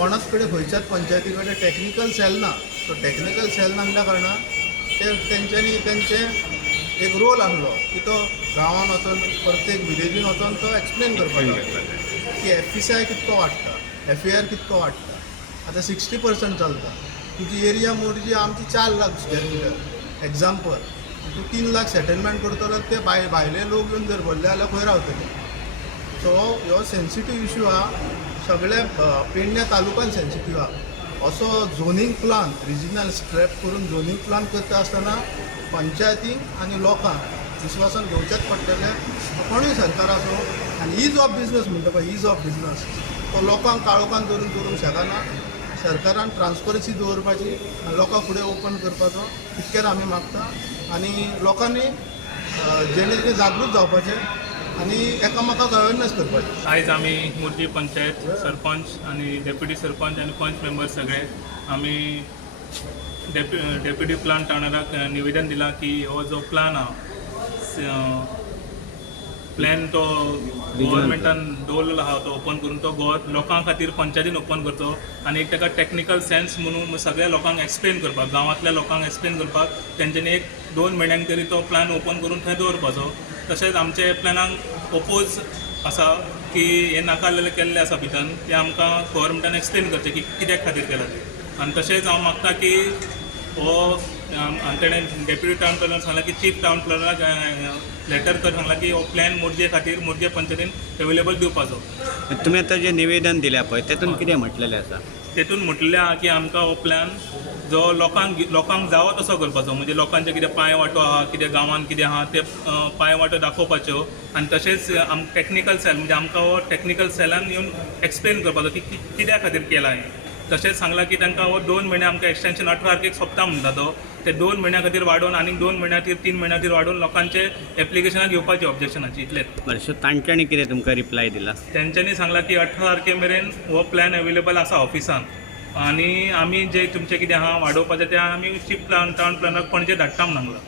कोणाच कडेन खंयच्याच पंचायती कडेन टॅक्निकल सेल ना. सो टॅक्निकल सेल नासल्या कारणान तेंच्यांनी तेंचे एक रोल आसलो की तो गांवांत वचून प्रत्येक विलेजीन वचून तो एक्सप्लेन करपाक की FCI कितको वाडटा, FAR कितको वाडटा. आतां 60% चलता. तुजी एरिया मोडची आमची 4 लाख स्क्वेअर मिटर एग्जाम्पल. तूं 3 लाख सेटलमेंट करतलो ते भायले लोक येवन जर भरले जाल्यार खंय रावतले. सो ह्यो सेन्सिटीव इश्यू आहा, सगळे पेडण्या तालुक्यान सेन्सिटीव आहा. असो झोनींग प्लान रिजनल स्ट्रॅप करून झोनींग प्लान करता आसतना पंचायतींक आनी लोकांक विश्वासान घेवचेच पडटले. कोणूय सरकार आसूं आनी ईज ऑफ बिजनस म्हणटा पळय, ईज ऑफ बिजनस तो लोकांक काळोखान धरून करूंक शकना. सरकारान ट्रान्सपरन्सी दवरपाची आनी लोकां फुडें ओपन करपाचो इतकेच आमी मागता. आनी लोकांनी जेणे जेणे जागृत जावपाचें आनी एकामेकाक अवेरनेस करपाचें. आयज आमी मुर्जी पंचायत सरपंच आनी डेप्युटी सरपंच आनी पंच मेंबर सगळे आमी डेप्युटी प्लान टावनराक निवेदन दिलां की हो जो प्लान आहा प्लॅन तो गव्हर्मेंटान दवरलेलो आहा तो ओपन करून तो लोकां खातीर पंचायतीन ओपन करचो आनी ताका टॅक्निकल सेन्स म्हणून सगळ्या लोकांक एक्सप्लेन करपाक, गांवांतल्या लोकांक एक्सप्लेन करपाक तेंच्यांनी 1-2 म्हयन्यांक तरी तो प्लॅन ओपन करून थंय दवरपाचो. तशेंच आमचे प्लॅनाक ओपोज आसा की हे नाका जाल्लें केल्लें आसा भितर तें आमकां गव्हर्मेंटान एक्सप्लेन करचें की कित्याक खातीर केलां तें. आनी तशेंच हांव मागता की हो तेणें डेप्युटी टावन प्लॅनर सांगलां की चीफ टावन प्लॅनराक लेटर कर सांगलां की हो प्लॅन मोरजे खातीर मोरजे पंचायतीन अवेलेबल दिवपाचो. तुमी आतां जें निवेदन दिल्या पळय तेतून कितें म्हटलेलें आसा? तेतून म्हटलेलें आहा की आमकां हो प्लॅन जो लोकांक जावो तसो करपाचो. म्हणजे लोकांचे कितें पांय वाटो आहा, कितें गांवांत कितें आहा ते पांय वाटो दाखोवपाच्यो आनी तशेंच टॅक्निकल सेल म्हणजे आमकां हो टॅक्निकल सेलान येवन एक्सप्लेन करपाचो की कित्या खातीर केलां हें. तशेंच सांगलां की तांकां हो 2 म्हयने आमकां एक्सटेंशन 18 तारखेक सोंपता म्हणटा तो. ते 2 म्हयन्या खातीर वाडोवन आनीक 2 म्हयन्या खातीर 3 म्हयन्या खातीर वाडोवन लोकांचे एप्लिकेशनां घेवपाची ऑब्जेक्शनाची इतलेंच. बरें, सो तांच्यांनी कितें तुमकां रिप्लाय दिला? तेंच्यांनी सांगलां की 18 तारखे मेरेन हो प्लॅन अवेलेबल आसा ऑफिसान आनी आमी जे तुमचें कितें आहा वाडोवपाचें तें आमी चीफ टावन प्लॅनराक पणजे धाडटा म्हणून सांगलां.